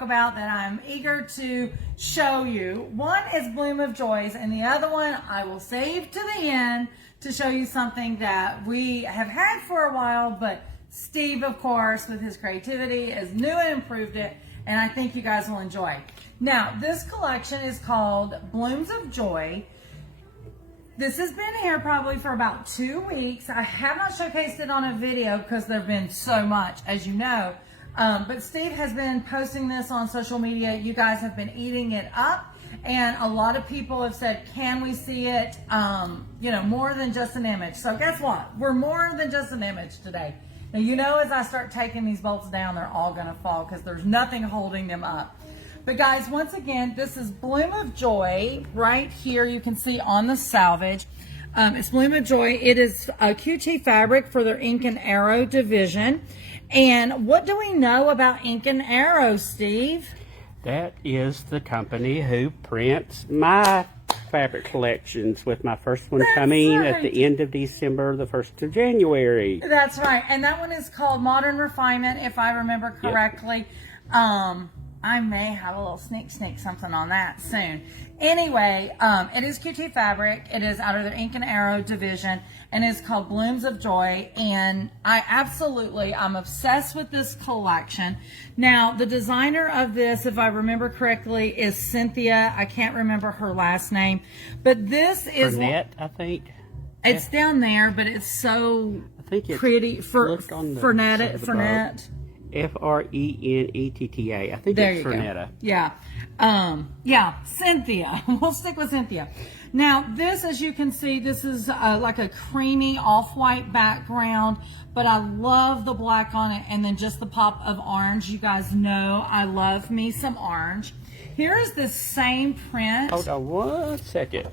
talk about that I'm eager to show you. One is Bloom of Joys, and the other one I will save to the end to show you something that we have had for a while, but Steve, of course, with his creativity, has new and improved it, and I think you guys will enjoy. Now, this collection is called Blooms of Joy. This has been here probably for about 2 weeks. I have not showcased it on a video because there have been so much, as you know. But Steve has been posting this on social media. You guys have been eating it up. And a lot of people have said, can we see it? You know, more than just an image. So guess what? We're more than just an image today. Now, you know, as I start taking these bolts down, they're all going to fall because there's nothing holding them up. But guys, once again, this is Bloom of Joy right here. You can see on the salvage. It's Bloom of Joy. It is a QT fabric for their Ink and Arrow division. And what do we know about Ink and Arrow, Steve? That is the company who prints my fabric collections, with my first one coming at the end of December, the 1st of January. That's right. And that one is called Modern Refinement, if I remember correctly. Yep. I may have a little sneak something on that soon. Anyway, it is QT fabric. It is out of their Ink and Arrow division, and it's called Blooms of Joy. And I'm obsessed with this collection. Now, the designer of this, if I remember correctly, is Cynthia. I can't remember her last name, but this is Burnett, I think. It's down there, but it's so pretty. Fernetta. F-R-E-N-E-T-T-A. I think there it's Fernetta. Yeah. Yeah, Cynthia. We'll stick with Cynthia. Now, this, as you can see, this is like a creamy off-white background, but I love the black on it, and then just the pop of orange. You guys know I love me some orange. Here is this same print. Hold on one second.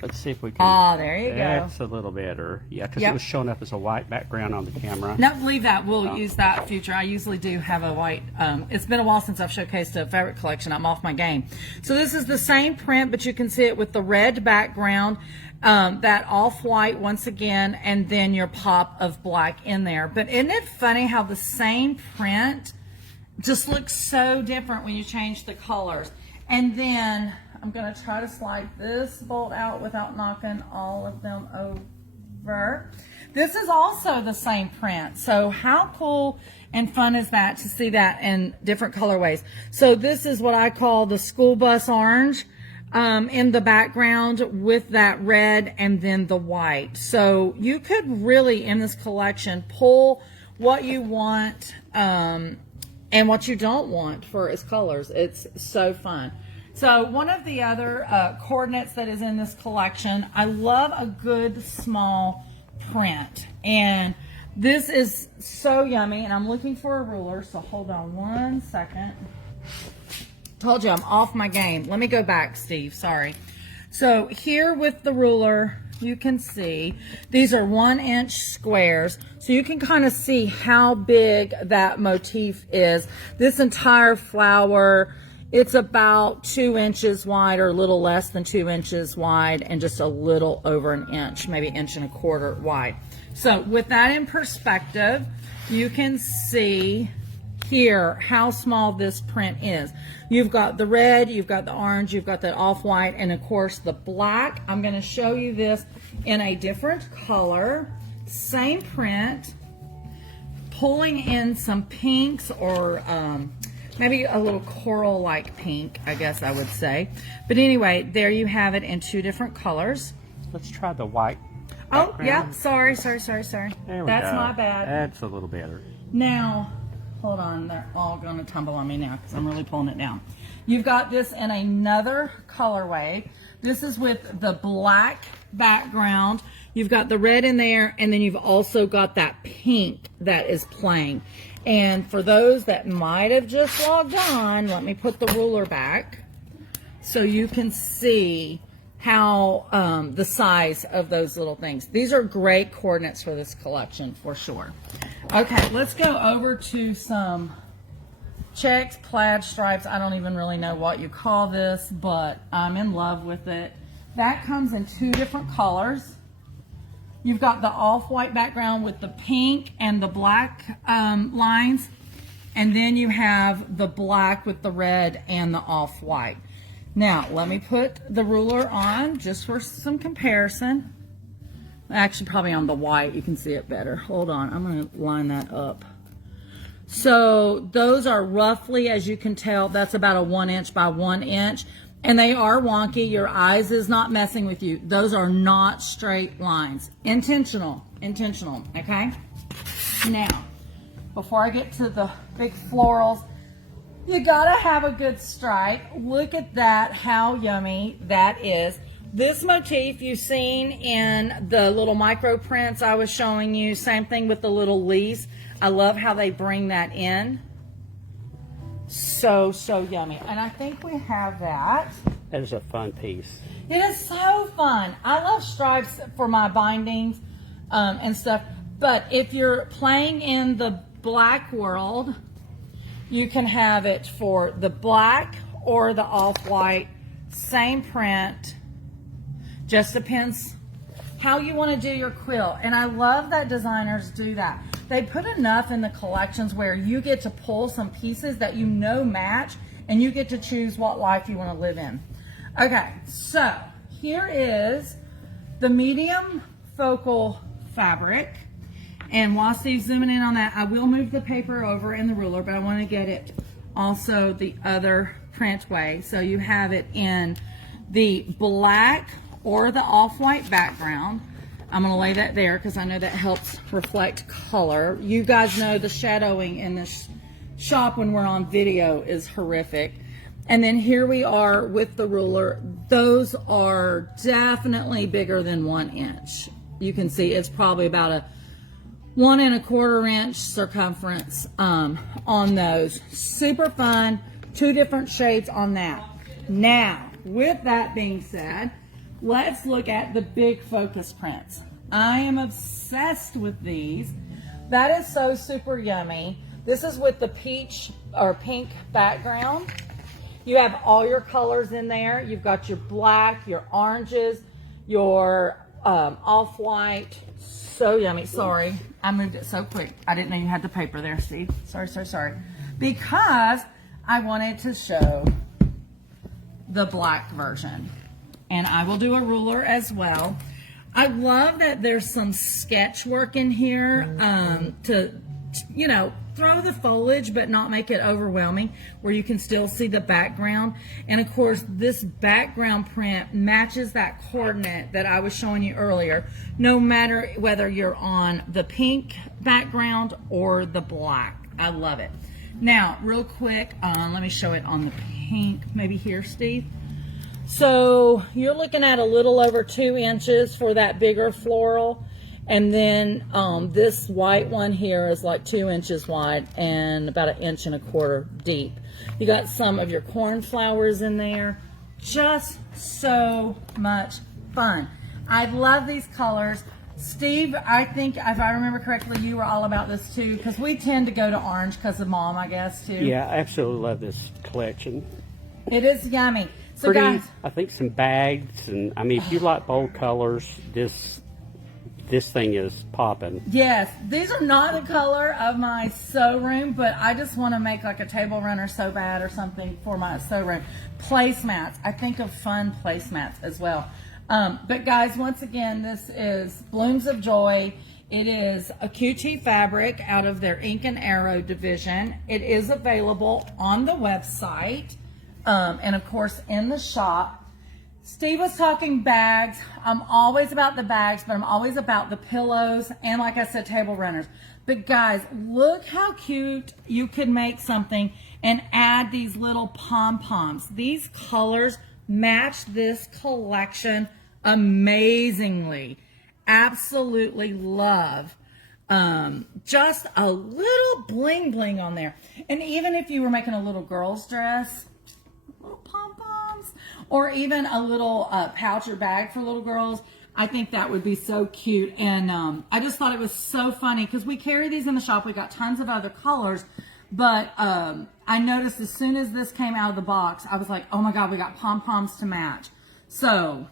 Let's see if we can. Oh, there you go. That's a little better. Yeah, because it was showing up as a white background on the camera. No, leave that. We'll use that future. I usually do have a white. It's been a while since I've showcased a fabric collection. I'm off my game. So this is the same print, but you can see it with the red background, that off-white once again, and then your pop of black in there. But isn't it funny how the same print just looks so different when you change the colors? And then I'm going to try to slide this bolt out without knocking all of them over. This is also the same print. So how cool and fun is that to see that in different colorways? So this is what I call the school bus orange in the background with that red and then the white. So you could really, in this collection, pull what you want and what you don't want for its colors. It's so fun. So one of the other coordinates that is in this collection, I love a good small print. And this is so yummy, and I'm looking for a ruler, so hold on one second. Told you I'm off my game. Let me go back, Steve, sorry. So here with the ruler, you can see these are 1-inch squares, so you can kind of see how big that motif is. This entire flower, it's about 2 inches wide, or a little less than 2 inches wide, and just a little over an inch, maybe 1.25 inches wide. So with that in perspective, you can see here how small this print is. You've got the red, you've got the orange, you've got the off-white, and of course the black. I'm going to show you this in a different color. Same print, pulling in some pinks, or maybe a little coral-like pink, I guess I would say. But anyway, there you have it in 2 different colors. Let's try the white background. Oh, yeah, sorry. There we That's go. my bad. That's a little better. Now, hold on, they're all going to tumble on me now because I'm really pulling it down. You've got this in another colorway. This is with the black background. You've got the red in there, and then you've also got that pink that is playing. And for those that might have just logged on, let me put the ruler back so you can see how the size of those little things. These are great coordinates for this collection for sure. Okay, let's go over to some checks, plaid, stripes. I don't even really know what you call this, but I'm in love with it. That comes in 2 different colors. You've got the off-white background with the pink and the black lines. And then you have the black with the red and the off-white. Now, let me put the ruler on just for some comparison. Actually, probably on the white, you can see it better. Hold on, I'm going to line that up. So those are roughly, as you can tell, that's about a 1 inch by 1 inch. And they are wonky. Your eyes is not messing with you. Those are not straight lines. Intentional, okay? Now, before I get to the big florals, you gotta have a good stripe. Look at that, how yummy that is. This motif you've seen in the little micro prints I was showing you. Same thing with the little leaves. I love how they bring that in. So yummy. And I think we have that. That is a fun piece. It is so fun. I love stripes for my bindings and stuff. But if you're playing in the black world, you can have it for the black or the off-white. Same print. Just depends how you want to do your quilt. And I love that designers do that. They put enough in the collections where you get to pull some pieces that you know match, and you get to choose what life you want to live in. Okay, so here is the medium focal fabric. And while Steve's zooming in on that, I will move the paper over in the ruler, but I want to get it also the other print way. So you have it in the black or the off-white background. I'm going to lay that there because I know that helps reflect color. You guys know the shadowing in this shop when we're on video is horrific. And then here we are with the ruler. Those are definitely bigger than 1 inch. You can see it's probably about a 1 1/4 inch circumference on those. Super fun. 2 different shades on that. Now, with that being said, let's look at the big focus prints. I am obsessed with these. That is so super yummy. This is with the peach or pink background. You have all your colors in there. You've got your black, your oranges, your off-white. So yummy. Sorry, I moved it so quick. I didn't know you had the paper there, Steve. Sorry. Because I wanted to show the black version. And I will do a ruler as well. I love that there's some sketch work in here to, you know, throw the foliage but not make it overwhelming, where you can still see the background. And of course, this background print matches that coordinate that I was showing you earlier, no matter whether you're on the pink background or the black. I love it. Now, real quick, let me show it on the pink, maybe here, Steve. So you're looking at a little over 2 inches for that bigger floral. And then this white one here is like 2 inches wide and about 1 1/4 inches deep. You got some of your cornflowers in there. Just so much fun. I love these colors. Steve, I think if I remember correctly, you were all about this too, because we tend to go to orange because of Mom, I guess, too. Yeah, I absolutely love this collection. It is yummy. So Pretty, guys, I think some bags, and I mean, if you like bold colors, this thing is popping. yes, these are not the color of my sew room, but I just want to make like a table runner so bad or something for my sew room. Placemats. I think of fun placemats as well. But guys, once again, this is Blooms of Joy. It is a QT fabric out of their Ink and Arrow division. It is available on the website. And of course in the shop. Steve was talking bags. I'm always about the bags, but I'm always about the pillows and, like I said, table runners. But guys, look how cute you could make something and add these little pom-poms. These colors match this collection amazingly. Absolutely love just a little bling bling on there. And even if you were making a little girl's dress, little pom-poms, or even a little pouch or bag for little girls, I think that would be so cute. And I just thought it was so funny because we carry these in the shop. We got tons of other colors, but I noticed as soon as this came out of the box, I was like, oh my God, we got pom-poms to match. So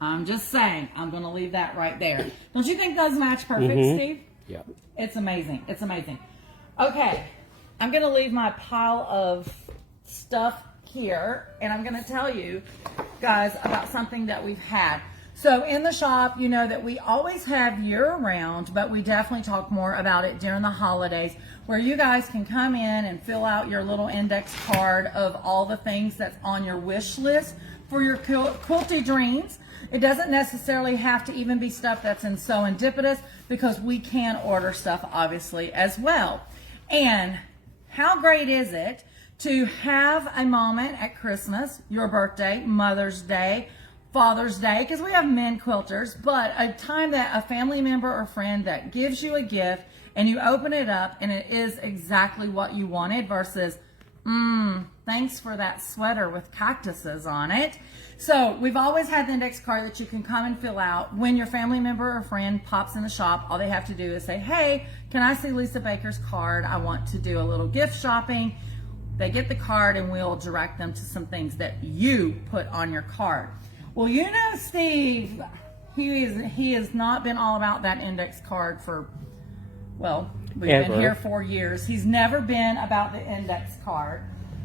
I'm just saying, I'm going to leave that right there. Don't you think those match perfect, Steve? Yeah. It's amazing. It's amazing. Okay. I'm going to leave my pile of stuff here, and I'm going to tell you guys about something that we've had. So in the shop, you know that we always have year-round, but we definitely talk more about it during the holidays, where you guys can come in and fill out your little index card of all the things that's on your wish list for your quilty dreams. It doesn't necessarily have to even be stuff that's in Serendipitous, because we can order stuff obviously as well. And how great is it to have a moment at Christmas, your birthday, Mother's Day, Father's Day, because we have men quilters, but a time that a family member or friend that gives you a gift and you open it up and it is exactly what you wanted versus, thanks for that sweater with cactuses on it. So we've always had the index card that you can come and fill out. When your family member or friend pops in the shop, all they have to do is say, hey, can I see Lisa Baker's card? I want to do a little gift shopping. They get the card and we'll direct them to some things that you put on your card. Well, you know, Steve, he has not been all about that index card for, well, we've been here 4 years. He's never been about the index card.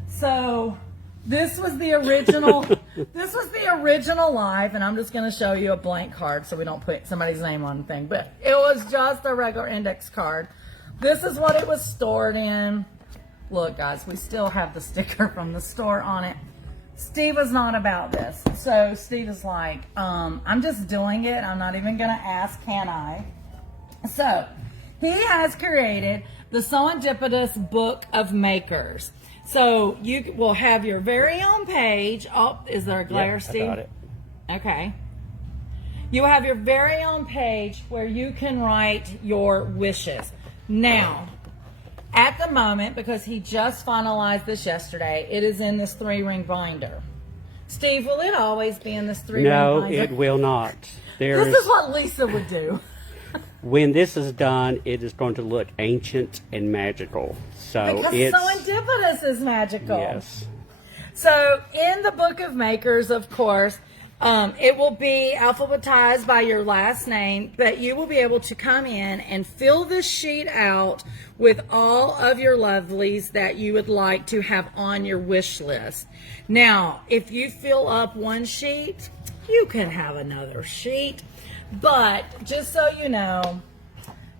So this was the original, this was the original live, and I'm just going to show you a blank card so we don't put somebody's name on the thing, but it was just a regular index card. This is what it was stored in. Look, guys, we still have the sticker from the store on it. Steve is not about this. So Steve is like, I'm just doing it. I'm not even going to ask, can I? So he has created the Serendipitous Book of Makers. So you will have your very own page. Oh, is there a glare, Yep, Steve? I got it. Okay. You will have your very own page where you can write your wishes. Now, at the moment, because he just finalized this yesterday, it is in this 3-ring binder. Steve, will it always be in this 3-ring No, binder? it will not. This is what Lisa would do. When this is done, it is going to look ancient and magical. So Because it's Serendipitous is magical. yes. So in the Book of Makers, of course, it will be alphabetized by your last name, but you will be able to come in and fill this sheet out with all of your lovelies that you would like to have on your wish list. Now, if you fill up one sheet, you can have another sheet, but just so you know,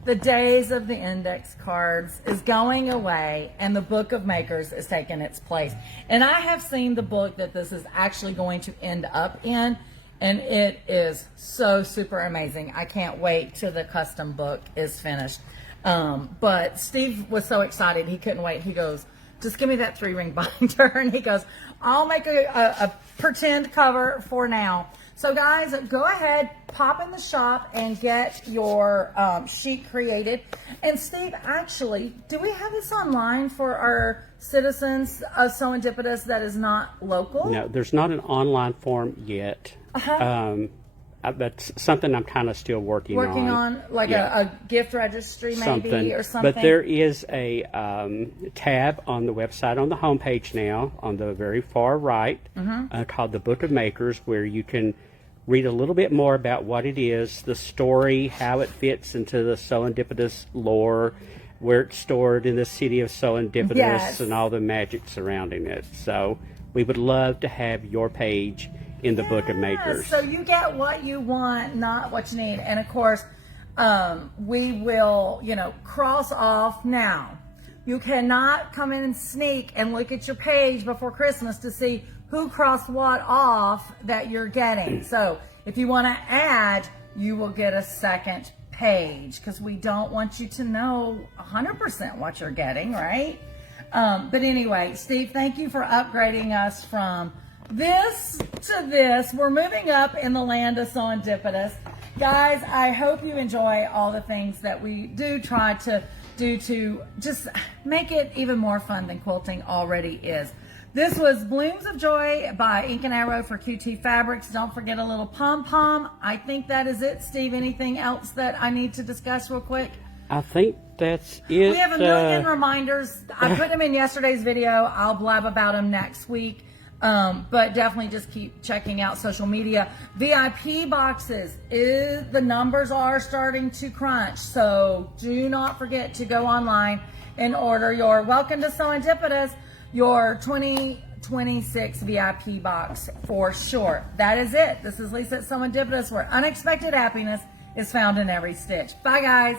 the days of the index cards is going away and the Book of Makers is taking its place. And I have seen the book that this is actually going to end up in, and it is so super amazing. I can't wait till the custom book is finished. But Steve was so excited, he couldn't wait. He goes, just give me that 3-ring binder. And he goes, I'll make a pretend cover for now. So guys, go ahead, pop in the shop and get your sheet created. And Steve, actually, do we have this online for our citizens of Serendipitous that is not local? No, there's not an online form yet. That's something I'm kind of still working on. Like a gift registry maybe or something. But there is a tab on the website on the homepage now on the very far right called the Book of Makers, where you can read a little bit more about what it is, the story, how it fits into the Serendipitous lore, where it's stored in the city of Serendipitous, Yes. and all the magic surrounding it. So we would love to have your page in the Book of Makers. So you get what you want, not what you need. And of course, we will, cross off now. You cannot come in and sneak and look at your page before Christmas to see who crossed what off that you're getting. So if you want to add, you will get a second page, because we don't want you to know 100% what you're getting, right? But anyway, Steve, thank you for upgrading us from this to this. We're moving up in the land of Serendipitous. Guys, I hope you enjoy all the things that we do try to do to just make it even more fun than quilting already is. This was Blooms of Joy by Ink and Arrow for QT Fabrics. Don't forget a little pom-pom. I think that is it. Steve, anything else that I need to discuss real quick? I think that's it. We have a million reminders. I put them in yesterday's video. I'll blab about them next week. But definitely just keep checking out social media. VIP boxes, the numbers are starting to crunch. So do not forget to go online and order your Welcome to Serendipitous, your 2026 VIP box for sure. That is it. This is Lisa at Serendipitous, where unexpected happiness is found in every stitch. Bye, guys.